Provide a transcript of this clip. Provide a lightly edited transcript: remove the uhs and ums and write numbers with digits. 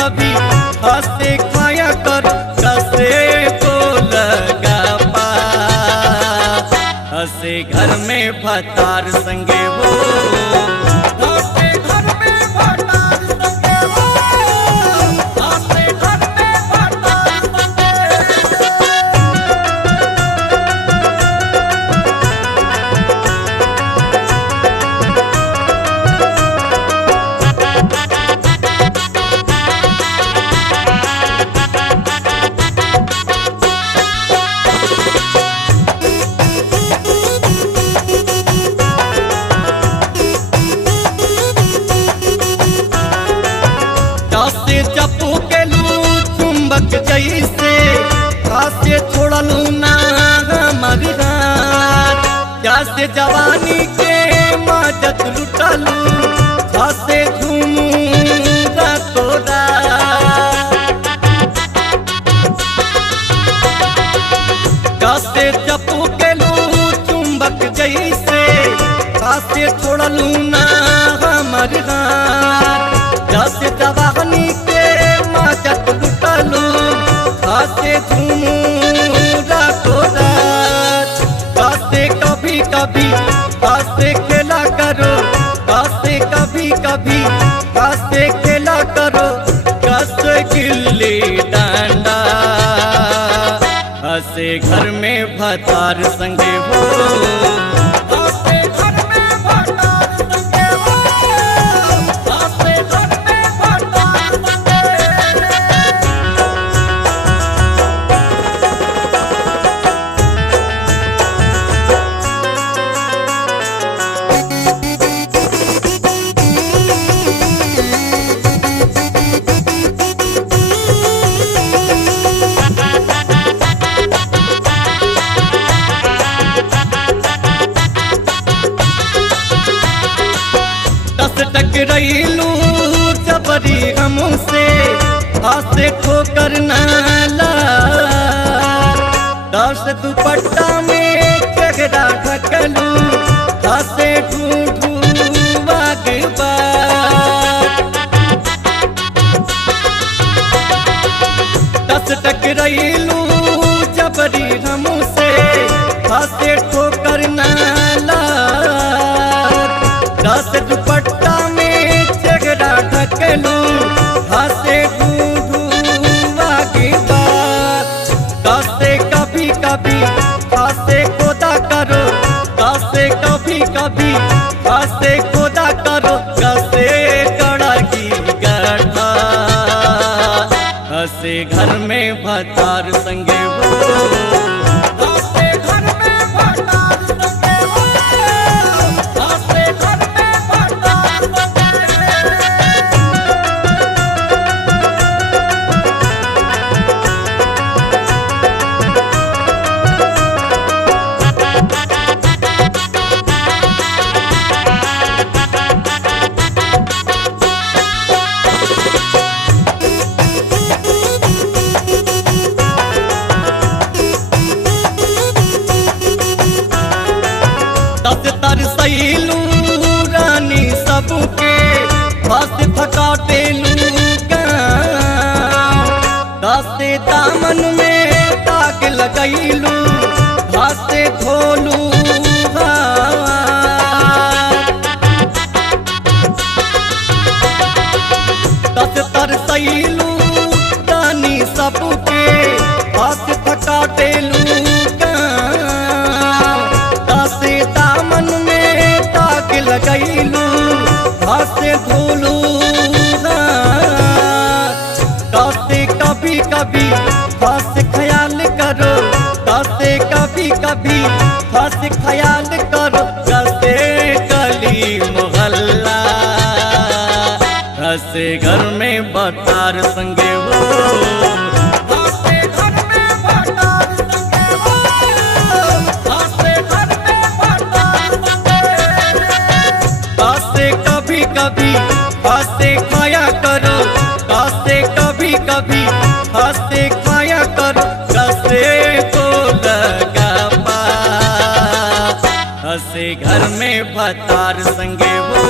कभी हंसे खाया करो कसे को लगा पा। हंसे घर में भतार संगे हो, हंसे घर में भतार संगे हो, हंसे घर में भतार संगे। चप्पू के लू चुंबक जैसे हाथे छोड़लू ना हमर हाथ। जैसे जवानी के माजत लुटलू हाथे झूमू तोरा। जैसे चप्पू के लू चुंबक जैसे हाथे छोड़लू ना हमर हाथ। जैसे जवानी के माजत लुटलू हाथे झूमूरा तोरा। हाथे कभी कभी हाथे खेला करो, हाथे कभी कभी हाथे खेला करो कसे गिल्ली डंडा। हंसे घर में भतार संगे हो, हंसे घर में भतार संगे हो, हंसे घर में भतार संगे। टकराइलू जबरी हमसे हाथे ठोकर नाला। दस दुपट्टा में चेहरा ढकलू हाथे ढूंढू बागबा। दस टकराइलू जबरी हमसे हाथे ठोकर नाला। दस दुपट्टा में चेहरा ढकलू हाथे ढूंढू बागबा। दसे कभी कभी हाथे खोदा करो, दसे कभी कभी हाथे खोदा करो कसे कड़ाकी गड्ढा। हंसे घर में भतार संगे हो, हंसे घर में भतार संगे हो, हंसे घर में भतार संगे। तरसैलू रानी सबके बस थका देलू गाँव। दसे दामन में दाग लगैलू हाथे धोलू दस तरसैलू रानी सबके बस थका देलू लगैलू हाथे धोलू। दसे कभी कभी हाथ ख्याल करो, दसे कभी कभी हाथ ख्याल करो कसे गली मोहल्ला। हंसे घर में भतार संगे हो, हंसे घर में भतार संगे हो, हंसे घर में भतार संगे। कभी कभी हंसे खाया करो, कसे कभी कभी हंसे खाया करो कसे को लगा पा। हंसे घर में भतार संगे हो।